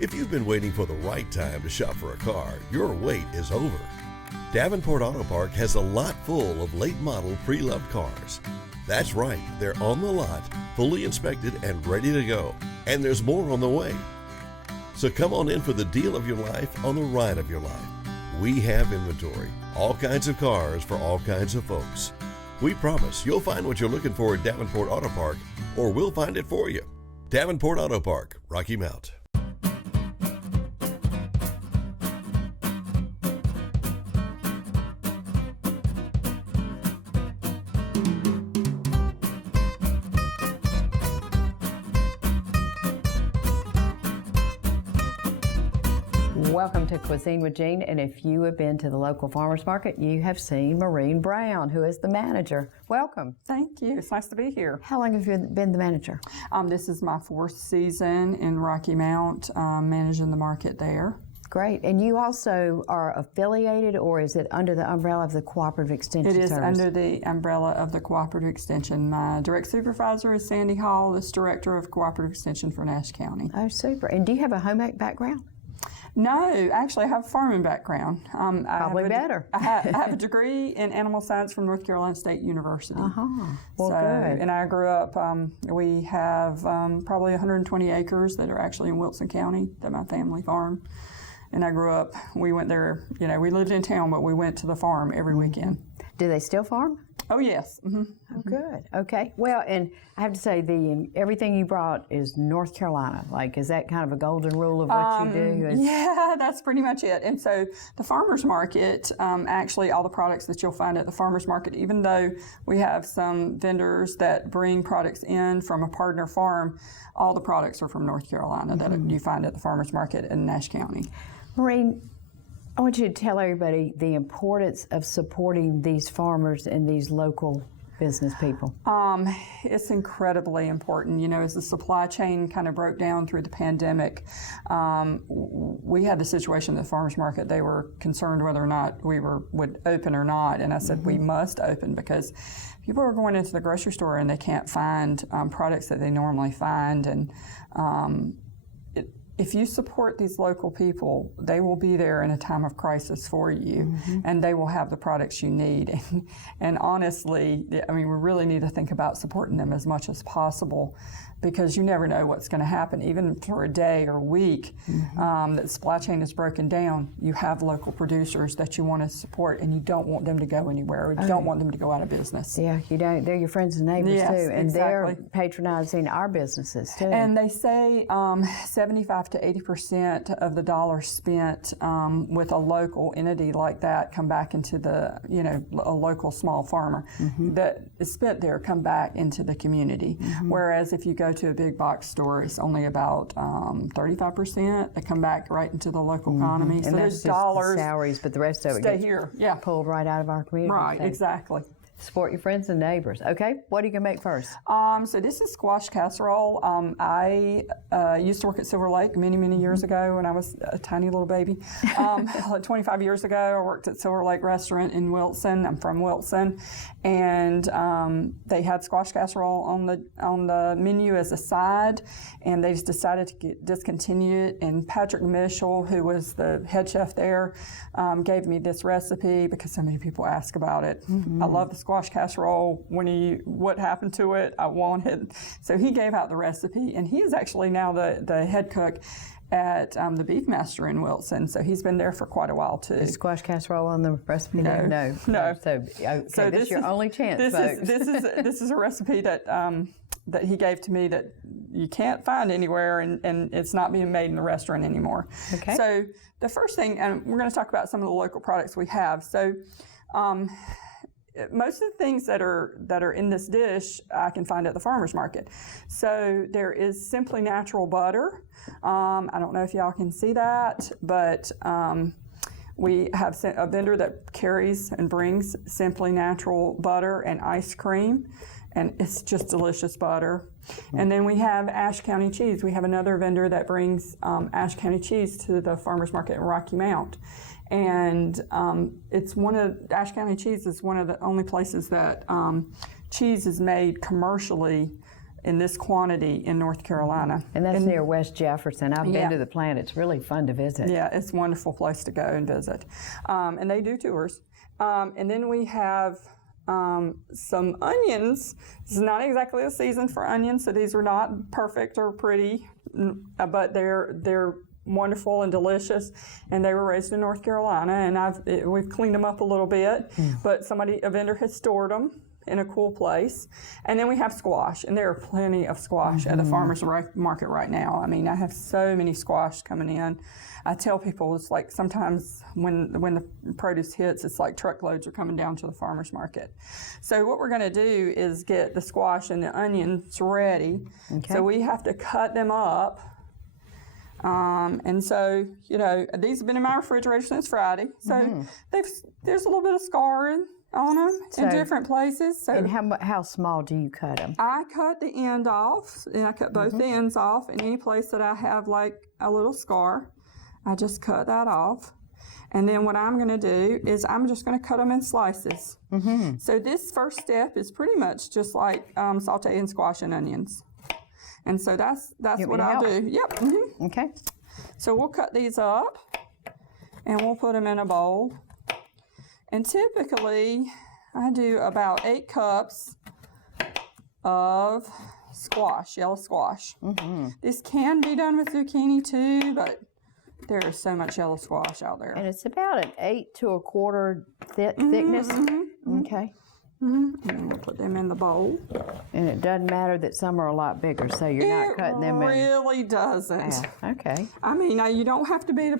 If you've been waiting for the right time to shop for a car, your wait is over. Davenport Auto Park has a lot full of late model pre-loved cars. That's right, they're on the lot, fully inspected and ready to go. And there's more on the way. So come on in for the deal of your life on the ride of your life. We have inventory, all kinds of cars for all kinds of folks. We promise you'll find what you're looking for at Davenport Auto Park, or we'll find it for you. Davenport Auto Park, Rocky Mount. Welcome to Cuisine with Jean, and if you have been to the local farmers market, you have seen Maurine Brown, who is the manager. Welcome. Thank you. It's nice to be here. How long have you been the manager? This is my 4th season in Rocky Mount, managing the market there. Great. And you also are affiliated, or is it under the umbrella of the Cooperative Extension Service? It is under the umbrella of the Cooperative Extension. My direct supervisor is Sandy Hall, this director of Cooperative Extension for Nash County. Oh, super. And do you have a home ec background? No, actually I have a farming background. Probably better. I have a degree in animal science from North Carolina State University. Well, good. And I grew up, we have probably 120 acres that are actually in Wilson County that my family farm. And I grew up, we went there, we lived in town, but we went to the farm every weekend. Do they still farm? Oh, yes. Mm-hmm. Oh, good. Okay. Well, and I have to say, everything you brought is North Carolina. Like, is that kind of a golden rule of what you do? Yeah, that's pretty much it. And so the farmers market, actually all the products that you'll find at the farmers market, even though we have some vendors that bring products in from a partner farm, all the products are from North Carolina that you find at the farmers market in Nash County. Maurine, I want you to tell everybody the importance of supporting these farmers and these local business people. It's incredibly important. As the supply chain kind of broke down through the pandemic, we had the situation at the farmers market. They were concerned whether or not we would open or not, and I said we must open because people are going into the grocery store and they can't find products that they normally find, and if you support these local people, they will be there in a time of crisis for you, and they will have the products you need. And honestly, we really need to think about supporting them as much as possible, because you never know what's going to happen. Even for a day or week that the supply chain is broken down, you have local producers that you want to support, and you don't want them to go anywhere, or you don't want them to go out of business. Yeah, you don't. They're your friends and neighbors too, and exactly. They're patronizing our businesses too. And they say 75 to 80% of the dollars spent with a local entity like that come back into the, a local small farmer that is spent there come back into the community. Whereas if you go to a big box store, it's only about 35% that come back right into the local economy. And so that's those just dollars the salaries, but the rest of it stay gets here. pulled right out of our community. Right, So exactly. support your friends and neighbors. Okay, what are you going to make first? So this is squash casserole. I used to work at Silver Lake many years ago when I was a tiny little baby. 25 years ago, I worked at Silver Lake Restaurant in Wilson. I'm from Wilson, and they had squash casserole on the menu as a side, and they just decided to discontinue it. And Patrick Mischel, who was the head chef there, gave me this recipe because so many people ask about it. I love the squash casserole. What happened to it? I want it. So he gave out the recipe, and he is actually now the head cook at the Beef Master in Wilson. So he's been there for quite a while too. Is squash casserole on the recipe? No. So this is your only chance, folks. This is a recipe that that he gave to me that you can't find anywhere, and it's not being made in the restaurant anymore. Okay. So the first thing, and we're going to talk about some of the local products we have. So most of the things that are in this dish I can find at the farmer's market. So there is Simply Natural butter. I don't know if y'all can see that, but we have a vendor that carries and brings Simply Natural butter and ice cream, and it's just delicious butter. And then we have Ashe County cheese. We have another vendor that brings Ashe County cheese to the farmer's market in Rocky Mount. And Ashe County cheese is one of the only places that cheese is made commercially in this quantity in North Carolina. And that's near West Jefferson. I've Yeah. been to the plant. It's really fun to visit. Yeah, it's a wonderful place to go and visit. And they do tours. And then we have some onions. This is not exactly the season for onions, so these are not perfect or pretty, but they're wonderful and delicious. And they were raised in North Carolina, and we've cleaned them up a little bit, but a vendor has stored them in a cool place. And then we have squash, and there are plenty of squash at the farmer's market right now. I mean, I have so many squash coming in. I tell people it's like sometimes when the produce hits, it's like truckloads are coming down to the farmer's market. So what we're going to do is get the squash and the onions ready. Okay. So we have to cut them up. And so, these have been in my refrigerator since Friday. So there's a little bit of scarring on them in different places. So And how small do you cut them? I cut the end off, and I cut both the ends off. And any place that I have like a little scar, I just cut that off. And then what I'm going to do is I'm just going to cut them in slices. So this first step is pretty much just like sauteing squash and onions. And so that's what I'll do. Yep. Okay. So we'll cut these up, and we'll put them in a bowl. And typically, I do about 8 cups of squash, yellow squash. This can be done with zucchini too, but there is so much yellow squash out there. And it's about an 8 to 1/4 thickness. Okay. And then we'll put them in the bowl. And it doesn't matter that some are a lot bigger, so you're not cutting them in. It really doesn't. Yeah. Okay. I mean, you don't have to be have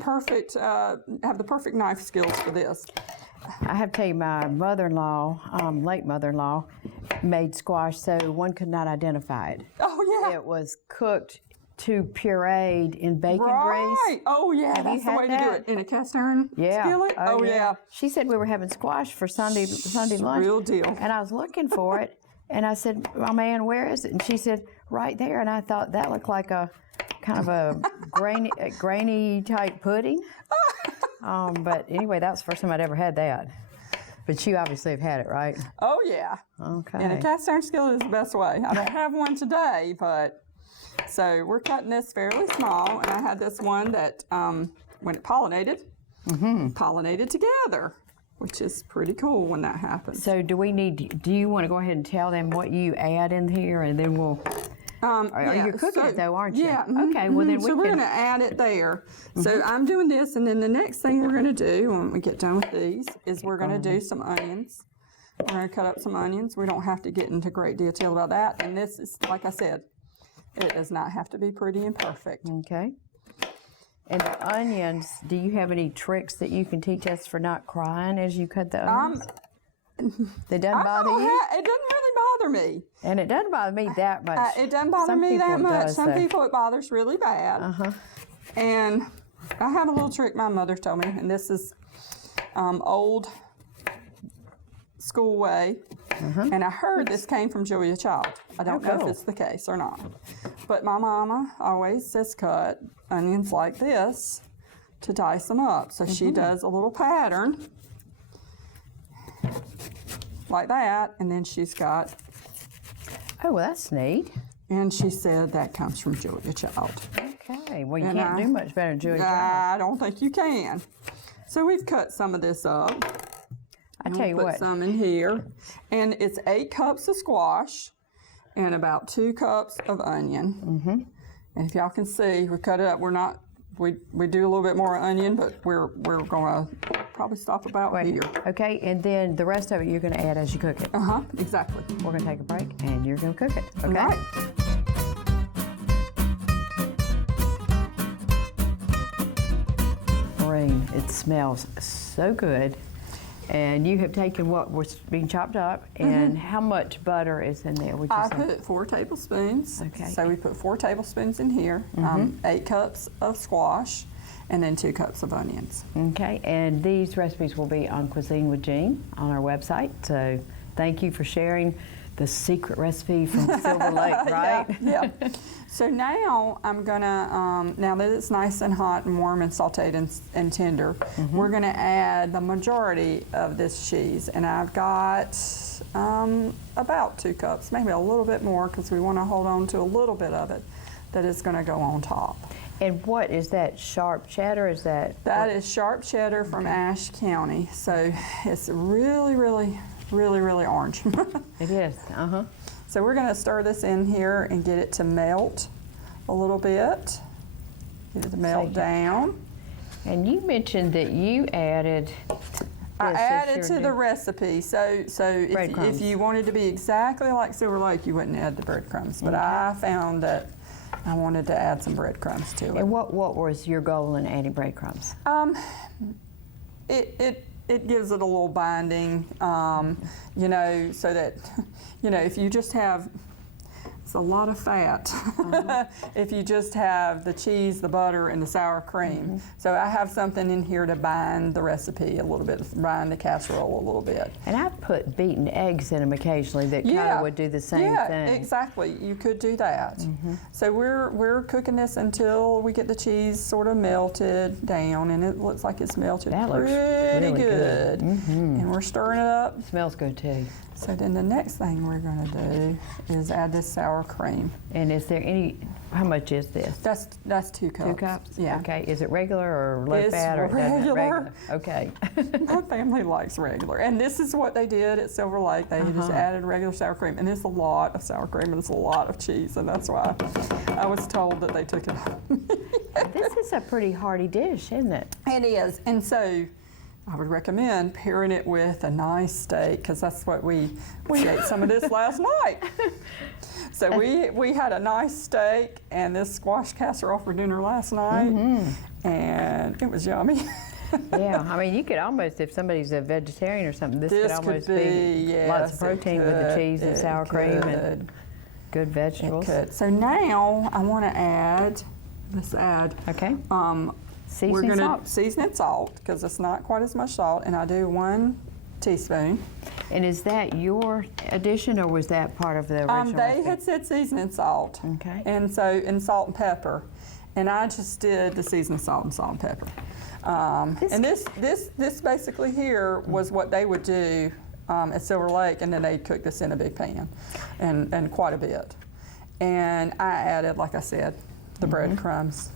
the perfect knife skills for this. I have to tell you, my mother-in-law, late mother-in-law, made squash so one could not identify it. Oh, yeah. It was cooked to pureed in bacon Right. grease. Oh, yeah. Have That's you the way had to do that? it. In a cast iron skillet? Oh, yeah. She said we were having squash for Sunday lunch. Real deal. And I was looking for it, and I said, "Oh man, where is it?" And she said, "Right there." And I thought that looked like a kind of a grainy type pudding. But anyway, that was the first time I'd ever had that. But you obviously have had it, right? Oh, yeah. Okay. And a cast iron skillet is the best way. I don't have one today, but so we're cutting this fairly small. And I had this one that when it pollinated together, which is pretty cool when that happens. So do you want to go ahead and tell them what you add in here, and then we'll... You're cooking it though, aren't you? Yeah. Okay, well then so we're can... going to add it there. So I'm doing this, and then the next thing we're going to do when we get done with these is we're going to do some onions. We're going to cut up some onions. We don't have to get into great detail about that. And this is, like I said, it does not have to be pretty and perfect. Okay. And the onions, do you have any tricks that you can teach us for not crying as you cut the onions? They doesn't bother you? It doesn't really bother me. And it doesn't bother me that much. It doesn't bother Some me people that it much. does, Some though. people it bothers really bad. And I have a little trick my mother told me, and this is old school way. And I heard this came from Julia Child. I don't know if it's the case or not. But my mama always says cut onions like this to dice them up. So she does a little pattern like that, and then she's got... Oh, well, that's neat. And she said that comes from Julia Child. Okay. Well, you can't do much better than Julia Child. I don't think you can. So we've cut some of this up. I tell you Put what. some in here. And it's 8 cups of squash and about 2 cups of onion. And if y'all can see, we cut it up. We're not... We do a little bit more onion, but we're going to probably stop about here. Okay, and then the rest of it you're going to add as you cook it. Exactly. We're going to take a break, and you're going to cook it. Okay. Right. Maurine, it smells so good. And you have taken what was being chopped up, and how much butter is in there? Would you I say? put 4 tablespoons. Okay. So we put 4 tablespoons in here, 8 cups of squash, and then 2 cups of onions. Okay, and these recipes will be on Cuisine with Jean on our website. So thank you for sharing the secret recipe from Silver Lake, right? Yeah. So now I'm gonna, now that it's nice and hot and warm and sauteed and tender, we're gonna add the majority of this cheese. And I've got about 2 cups, maybe a little bit more, because we want to hold on to a little bit of it that is gonna go on top. And what is that, sharp cheddar? Is that? That is sharp cheddar from Ashe County. So it's really, really, really, really orange. It is, So we're gonna stir this in here and get it to melt a little bit. Get it to melt down. And you mentioned that you added I added to the recipe. So if you wanted to be exactly like Silver Lake, you wouldn't add the breadcrumbs. But I found that I wanted to add some breadcrumbs to it. And what was your goal in adding breadcrumbs? It gives it a little binding, you know, so that, you know, if you just have, it's a lot of fat, if you just have the cheese, the butter, and the sour cream. So I have something in here to bind the recipe a little bit, bind the casserole a little bit. And I put beaten eggs in them occasionally that kind of would do the same thing. Yeah, exactly. You could do that. So we're cooking this until we get the cheese sort of melted down, and it looks like it's melted pretty really good. And we're stirring it up. It smells good too. So then the next thing we're going to do is add this sour cream. And is there any, how much is this? That's 2 cups. 2 cups? Yeah. Okay. Is it regular or low It's fat or regular. Okay. My family likes regular. And this is what they did at Silver Lake. They just added regular sour cream. And it's a lot of sour cream and it's a lot of cheese. And that's why I was told that they took it out. This is a pretty hearty dish, isn't it? It is. And so I would recommend pairing it with a nice steak, because that's what we ate some of this last night. So we had a nice steak and this squash casserole for dinner last night, and it was yummy. Yeah, I mean, you could almost, if somebody's a vegetarian or something, this could almost be lots of protein with the cheese and sour cream and good vegetables. It could. So now I want to add, Okay. We're going to salt. season it salt, because it's not quite as much salt, and I do 1 teaspoon. And is that your addition, or was that part of the original They recipe? had said seasoning salt. Okay. And salt and pepper. And I just did the seasoning salt and pepper. And this basically here was what they would do at Silver Lake, and then they'd cook this in a big pan, and quite a bit. And I added, like I said, the breadcrumbs.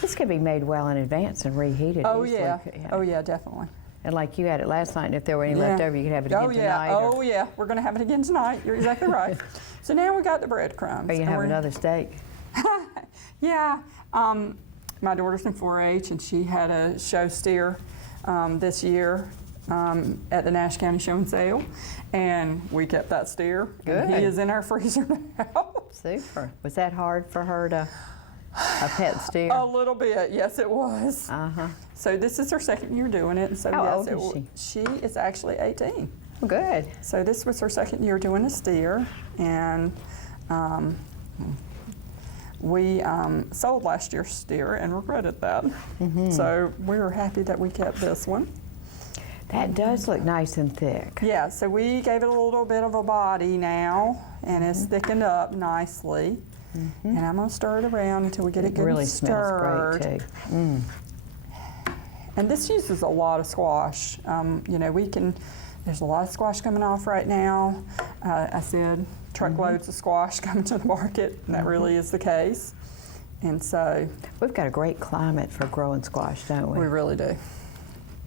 This could be made well in advance and reheated Oh easily. yeah, oh yeah, definitely. And like you had it last night, and if there were any left over, you could have it again tonight. Oh yeah, we're going to have it again tonight. You're exactly right. So now we got the breadcrumbs. Or you have another steak. Yeah, my daughter's in 4-H, and she had a show steer this year at the Nash County Show and Sale, and we kept that steer. Good. He is in our freezer now. Super. Was that hard for her to, a pet steer? A little bit, yes it was. So this is her 2nd year doing it, and so How yes, old is she is actually 18. Oh, good. So this was her 2nd year doing a steer, and we sold last year's steer and regretted that. So we were happy that we kept this one. That does look nice and thick. Yeah, so we gave it a little bit of a body now, and it's thickened up nicely. And I'm going to stir it around until we get it good really and stirred. smells great too. And this uses a lot of squash. You know, there's a lot of squash coming off right now. I said truckloads of squash coming to the market, and that really is the case. And so We've got a great climate for growing squash, don't we? we really do.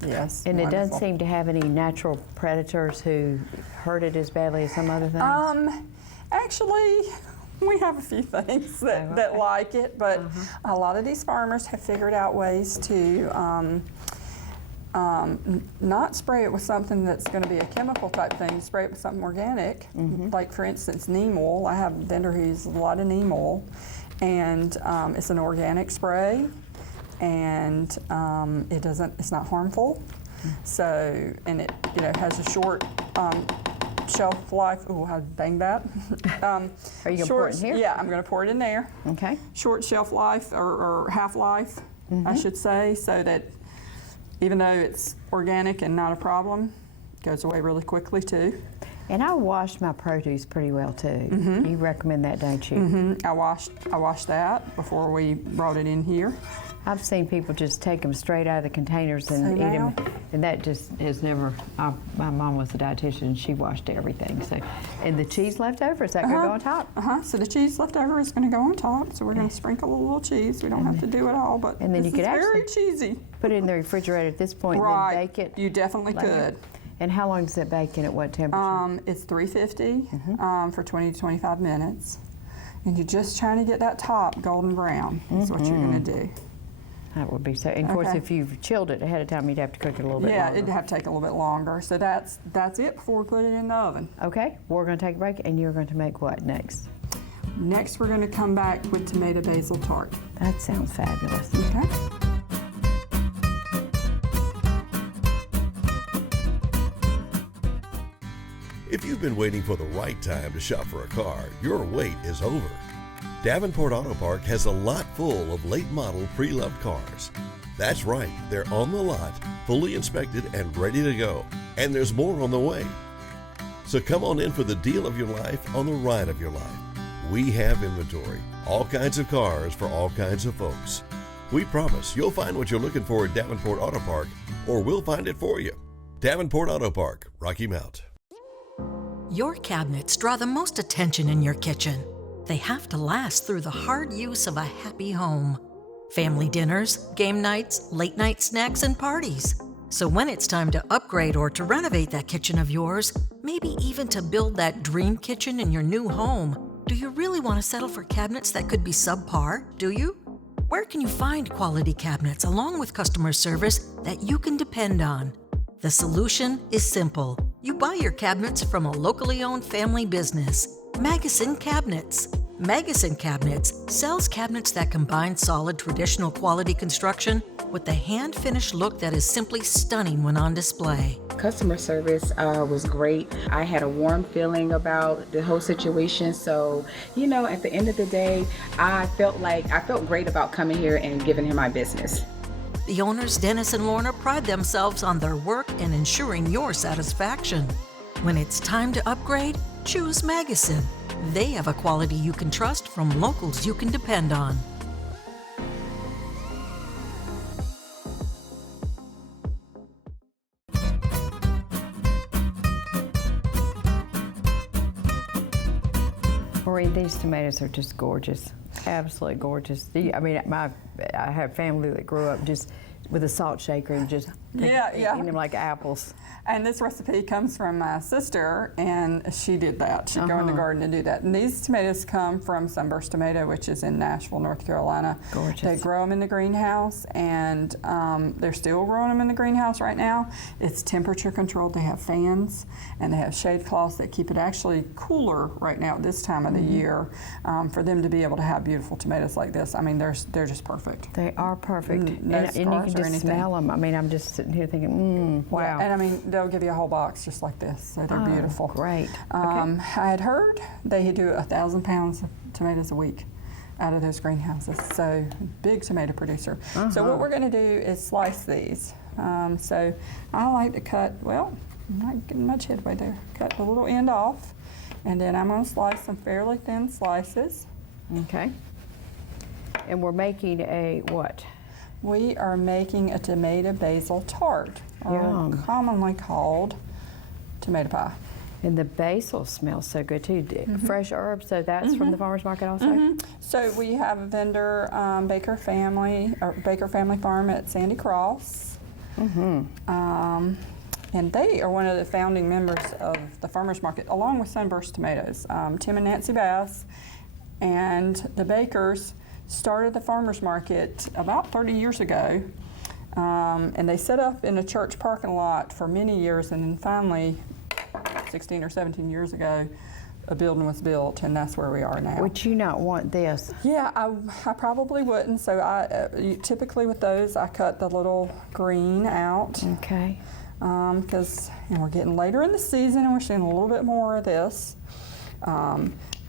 Yes. And it wonderful. doesn't seem to have any natural predators who hurt it as badly as some other things? Actually, we have a few things that like it, but a lot of these farmers have figured out ways to not spray it with something that's going to be a chemical type thing, spray it with something organic. Like, for instance, neem oil. I have a vendor who uses a lot of neem oil, and it's an organic spray, and it's not harmful. So, and it has a short shelf life. Oh, I banged that. Are you going to pour it in here? Yeah, I'm going to pour it in there. Okay. Short shelf life, or half-life, I should say, so that even though it's organic and not a problem, it goes away really quickly too. And I washed my produce pretty well too. You recommend that, don't you? I washed that before we brought it in here. I've seen people just take them straight out of the containers and eat them, and that just has never. My mom was a dietitian, and she washed everything. So, and the cheese left over, is that going to go on top? So the cheese left over is going to go on top. So we're going to sprinkle a little cheese. We don't have to do it all, but and then this you could is actually very cheesy. Put it in the refrigerator at this point, and then bake it. You definitely could. And how long does it bake in? At what temperature? It's 350 for 20 to 25 minutes, and you're just trying to get that top golden brown. That's what you're going to do. That would be so. And of course, if you've chilled it ahead of time, you'd have to cook it a little bit longer. Yeah, it'd have to take a little bit longer. So that's it before we put it in the oven. Okay, we're going to take a break, and you're going to make what next? Next, we're going to come back with tomato basil tart. That sounds fabulous. Okay. If you've been waiting for the right time to shop for a car, your wait is over. Davenport Auto Park has a lot full of late model pre-loved cars. That's right, they're on the lot, fully inspected and ready to go. And there's more on the way. So come on in for the deal of your life on the ride of your life. We have inventory, all kinds of cars for all kinds of folks. We promise you'll find what you're looking for at Davenport Auto Park, or we'll find it for you. Davenport Auto Park, Rocky Mount. Your cabinets draw the most attention in your kitchen. They have to last through the hard use of a happy home. Family dinners, game nights, late night snacks, and parties. So when it's time to upgrade or to renovate that kitchen of yours, maybe even to build that dream kitchen in your new home, do you really want to settle for cabinets that could be subpar, do you? Where can you find quality cabinets along with customer service that you can depend on? The solution is simple. You buy your cabinets from a locally owned family business, Magazine Cabinets. Magazine Cabinets sells cabinets that combine solid traditional quality construction with the hand-finished look that is simply stunning when on display. Customer service was great. I had a warm feeling about the whole situation. So, at the end of the day, I felt great about coming here and giving him my business. The owners, Dennis and Lorna, pride themselves on their work and ensuring your satisfaction. When it's time to upgrade, choose Magazine. They have a quality you can trust from locals you can depend on. Maurine, these tomatoes are just gorgeous. Absolutely gorgeous. I mean, I have family that grew up just with a salt shaker and just eating them like apples. And this recipe comes from my sister, and she did that. She'd go in the garden and do that. And these tomatoes come from Sunburst Tomato, which is in Nashville, North Carolina. Gorgeous. They grow them in the greenhouse, and they're still growing them in the greenhouse right now. It's temperature controlled. They have fans, and they have shade cloths that keep it actually cooler right now at this time of the year for them to be able to have beautiful tomatoes like this. I mean, they're just perfect. They are perfect. No and you can scars or just anything. smell them. I mean, I'm just sitting here thinking, wow. Yeah, and I mean, they'll give you a whole box just like this, so they're beautiful. Great. I had heard they do 1,000 pounds of tomatoes a week out of those greenhouses, so big tomato producer. So what we're going to do is slice these. So I like to cut, well, I'm not getting much headway there. Cut the little end off, and then I'm going to slice some fairly thin slices. Okay. And we're making a what? We are making a tomato basil tart, or Yum. commonly called tomato pie. And the basil smells so good too. Fresh herbs, so that's from the farmer's market also? So we have a vendor, Baker Family Farm at Sandy Cross. And they are one of the founding members of the farmer's market, along with Sunburst Tomatoes. Tim and Nancy Bass and the Bakers started the farmer's market about 30 years ago. And they set up in a church parking lot for many years, and then finally, 16 or 17 years ago, a building was built, and that's where we are now. Would you not want this? Yeah, I probably wouldn't. So typically with those, I cut the little green out. Okay. Because we're getting later in the season, and we're seeing a little bit more of this.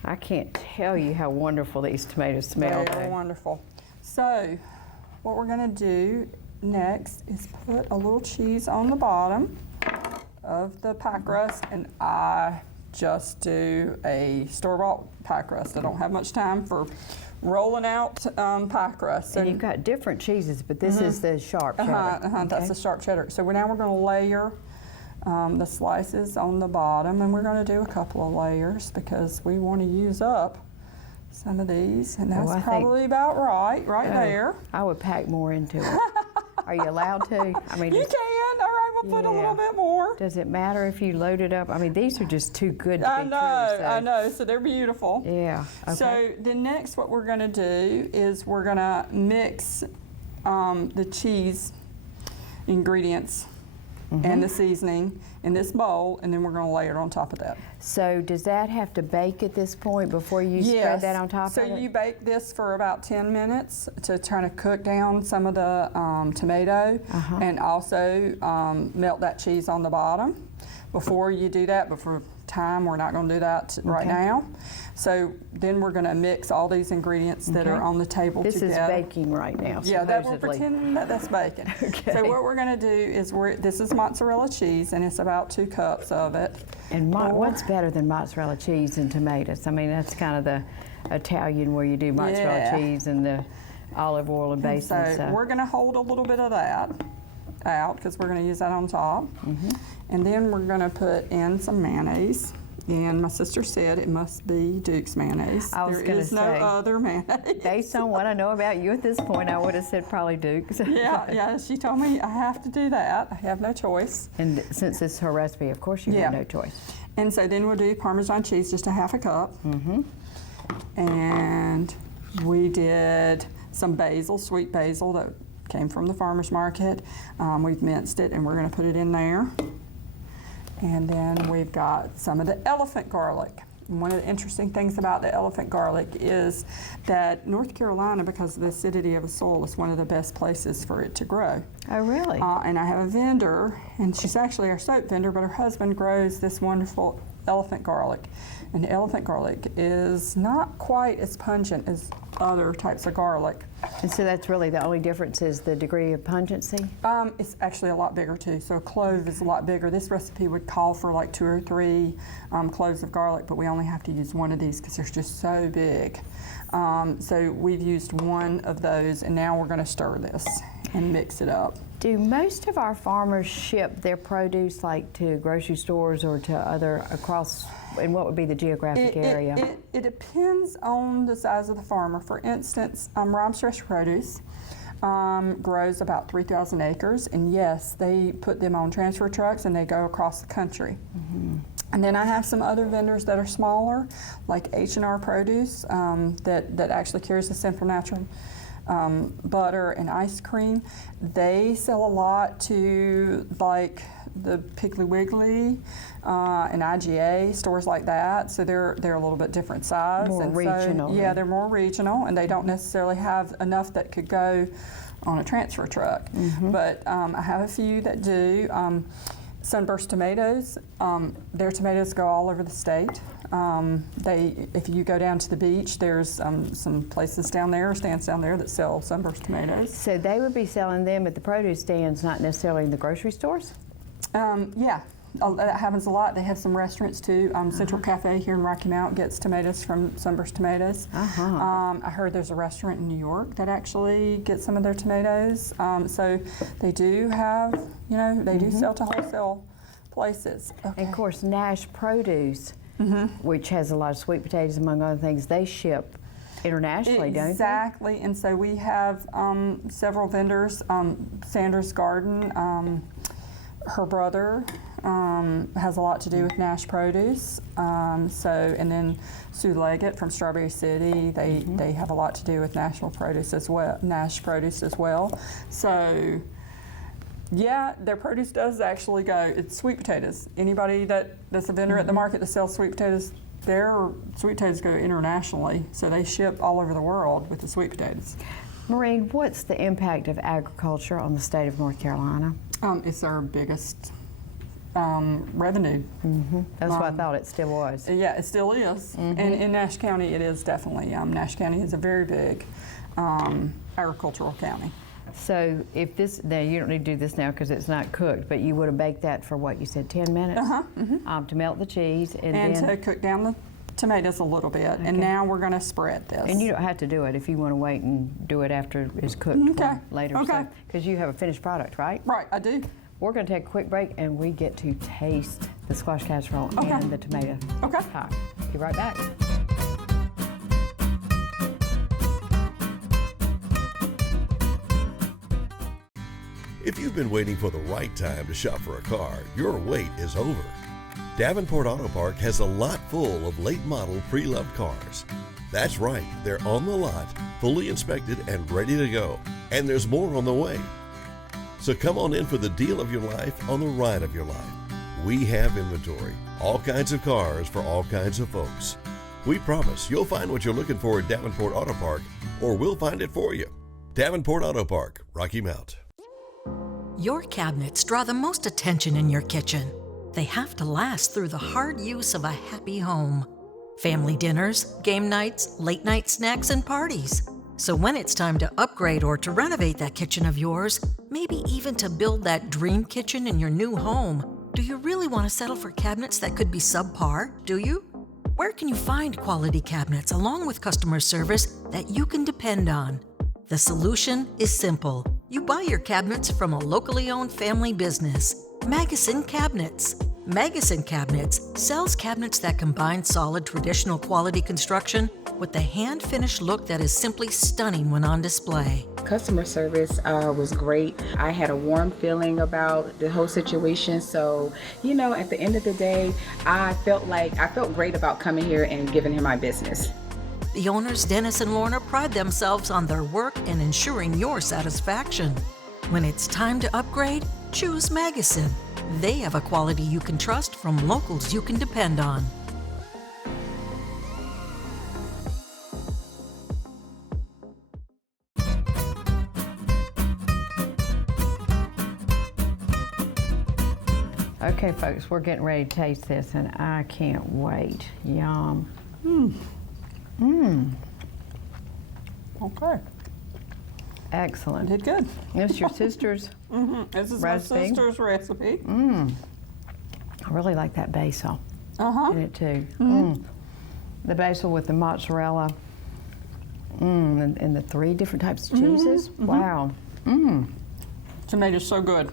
I can't tell you how wonderful these tomatoes smell. They are wonderful. So what we're going to do next is put a little cheese on the bottom of the pie crust, and I just do a store-bought pie crust. I don't have much time for rolling out pie crust. And you've got different cheeses, but this is the sharp cheddar. That's the sharp cheddar. So now we're going to layer the slices on the bottom, and we're going to do a couple of layers because we want to use up some of these, and that's probably about right there. I would pack more into it. Are you allowed to? I mean, you can. All right, we'll put a little bit more. Does it matter if you load it up? I mean, these are just too good to be true. I know. So they're beautiful. Yeah. Okay. So then next, what we're going to do is we're going to mix the cheese ingredients and the seasoning in this bowl, and then we're going to lay it on top of that. So does that have to bake at this point before you spread that on top of it? So you bake this for about 10 minutes to try to cook down some of the tomato and also melt that cheese on the bottom. Before you do that, before time, we're not going to do that right now. So then we're going to mix all these ingredients that are on the table together. This is baking right now, Yeah, that we're supposedly. pretending that that's bacon. So what we're going to do is this is mozzarella cheese, and it's about 2 cups of it. And what's better than mozzarella cheese and tomatoes? I mean, that's kind of the Italian where you do mozzarella cheese and the olive oil and basil and So stuff. we're going to hold a little bit of that out because we're going to use that on top. And then we're going to put in some mayonnaise. And my sister said it must be Duke's mayonnaise. There is no other mayonnaise. Based on what I know about you at this point, I would have said probably Duke's. Yeah, she told me I have to do that. I have no choice. And since it's her recipe, of course you have no choice. And so then we'll do Parmesan cheese, just a half a cup. And we did some basil, sweet basil that came from the farmer's market. We've minced it, and we're going to put it in there. And then we've got some of the elephant garlic. And one of the interesting things about the elephant garlic is that North Carolina, because of the acidity of the soil, is one of the best places for it to grow. Oh, really? And I have a vendor, and she's actually our soap vendor, but her husband grows this wonderful elephant garlic. And elephant garlic is not quite as pungent as other types of garlic. And so that's really the only difference is the degree of pungency? It's actually a lot bigger too. So a clove is a lot bigger. This recipe would call for like 2 or 3 cloves of garlic, but we only have to use 1 of these because they're just so big. So we've used 1 of those, and now we're going to stir this and mix it up. Do most of our farmers ship their produce like to grocery stores or to other across, and what would be the geographic area? It depends on the size of the farmer. For instance, Rob's Fresh Produce grows about 3,000 acres, and yes, they put them on transfer trucks and they go across the country. And then I have some other vendors that are smaller, like H&R Produce, that actually carries the Simple Natural butter and ice cream. They sell a lot to like the Piggly Wiggly and IGA, stores like that. So they're a little bit different size. More and regional. So, yeah, they're more regional, and they don't necessarily have enough that could go on a transfer truck. But I have a few that do. Sunburst Tomatoes, their tomatoes go all over the state. If you go down to the beach, there's some places down there, stands down there that sell Sunburst tomatoes. So they would be selling them at the produce stands, not necessarily in the grocery stores? Yeah, that happens a lot. They have some restaurants too. Central Cafe here in Rocky Mount gets tomatoes from Sunburst Tomatoes. I heard there's a restaurant in New York that actually gets some of their tomatoes. So they do have, they do sell to wholesale places. Okay. And of course, Nash Produce, which has a lot of sweet potatoes among other things, they ship internationally, don't they? Exactly, and so we have several vendors. Sandra's Garden, her brother has a lot to do with Nash Produce. And then Sue Leggett from Strawberry City, they have a lot to do with Nash Produce as well. So, yeah, their produce does actually go. It's sweet potatoes. Anybody that's a vendor at the market that sells sweet potatoes, their sweet potatoes go internationally. So they ship all over the world with the sweet potatoes. Maurine, what's the impact of agriculture on the state of North Carolina? It's our biggest revenue. That's what I thought it still was. Yeah, it still is. And in Nash County, it is definitely. Nash County is a very big agricultural county. So if this, now you don't need to do this now because it's not cooked, but you would have baked that for what, you said 10 minutes? To melt the cheese and then... to cook down the tomatoes a little bit. Okay. And now we're gonna spread this. And you don't have to do it if you want to wait and do it after it's cooked later. Okay. Because you have a finished product, right? Right, I do. We're going to take a quick break and we get to taste the squash casserole and the tomato pie. Be right back. If you've been waiting for the right time to shop for a car, your wait is over. Davenport Auto Park has a lot full of late model pre-loved cars. That's right, they're on the lot, fully inspected and ready to go. And there's more on the way. So come on in for the deal of your life on the ride of your life. We have inventory, all kinds of cars for all kinds of folks. We promise you'll find what you're looking for at Davenport Auto Park, or we'll find it for you. Davenport Auto Park, Rocky Mount. Your cabinets draw the most attention in your kitchen. They have to last through the hard use of a happy home. Family dinners, game nights, late night snacks, and parties. So when it's time to upgrade or to renovate that kitchen of yours, maybe even to build that dream kitchen in your new home, do you really want to settle for cabinets that could be subpar, do you? Where can you find quality cabinets along with customer service that you can depend on? The solution is simple. You buy your cabinets from a locally owned family business, Magazine Cabinets. Magazine Cabinets sells cabinets that combine solid traditional quality construction with the hand-finished look that is simply stunning when on display. Customer service was great. I had a warm feeling about the whole situation. So, you know, at the end of the day, I felt great about coming here and giving him my business. The owners, Dennis and Lorna, pride themselves on their work and ensuring your satisfaction. When it's time to upgrade, choose Magazine. They have a quality you can trust from locals you can depend on. Okay, folks, we're getting ready to taste this, and I can't wait. Yum. Okay. Excellent. Did good. This is your sister's This is recipe? my sister's recipe. I really like that basil in it too. The basil with the mozzarella and the 3 different types of cheeses. Wow. Tomatoes so good.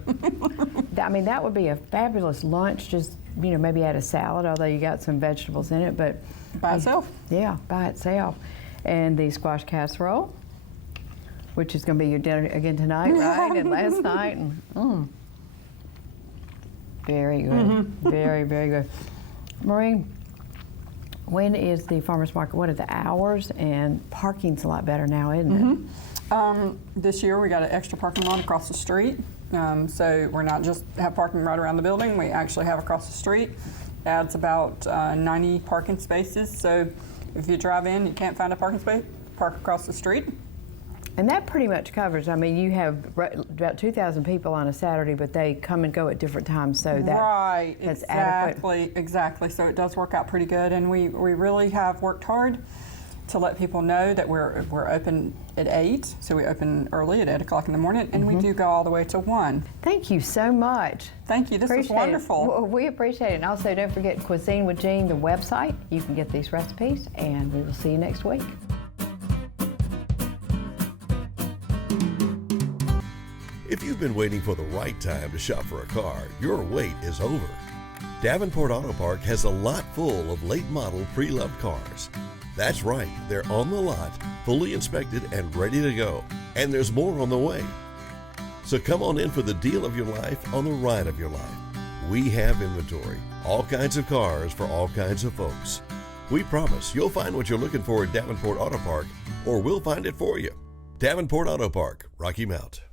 I mean, that would be a fabulous lunch, just, you know, maybe add a salad, although you got some vegetables in it, but... By itself. Yeah, by itself. And the squash casserole, which is going to be your dinner again tonight, right? And last night. And, very good. Very, very good. Maurine, when is the farmer's market? What are the hours? And parking's a lot better now, isn't it? This year we got an extra parking lot across the street. So we're not just have parking right around the building, we actually have across the street. Adds about 90 parking spaces. So if you drive in, you can't find a parking space, park across the street. And that pretty much covers, I mean, you have about 2,000 people on a Saturday, but they come and go at different times, so that's adequate. Exactly. So it does work out pretty good, and we really have worked hard to let people know that we're open at 8, so we open early at 8 o'clock in the morning, and we do go all the way to 1. Thank you so much. Thank you. This is Appreciate wonderful. it. Well, we appreciate it. And also, don't forget Cuisine with Jean, the website. You can get these recipes, and we will see you next week. If you've been waiting for the right time to shop for a car, your wait is over. Davenport Auto Park has a lot full of late model pre-loved cars. That's right, they're on the lot, fully inspected and ready to go. And there's more on the way. So come on in for the deal of your life on the ride of your life. We have inventory, all kinds of cars for all kinds of folks. We promise you'll find what you're looking for at Davenport Auto Park, or we'll find it for you. Davenport Auto Park, Rocky Mount.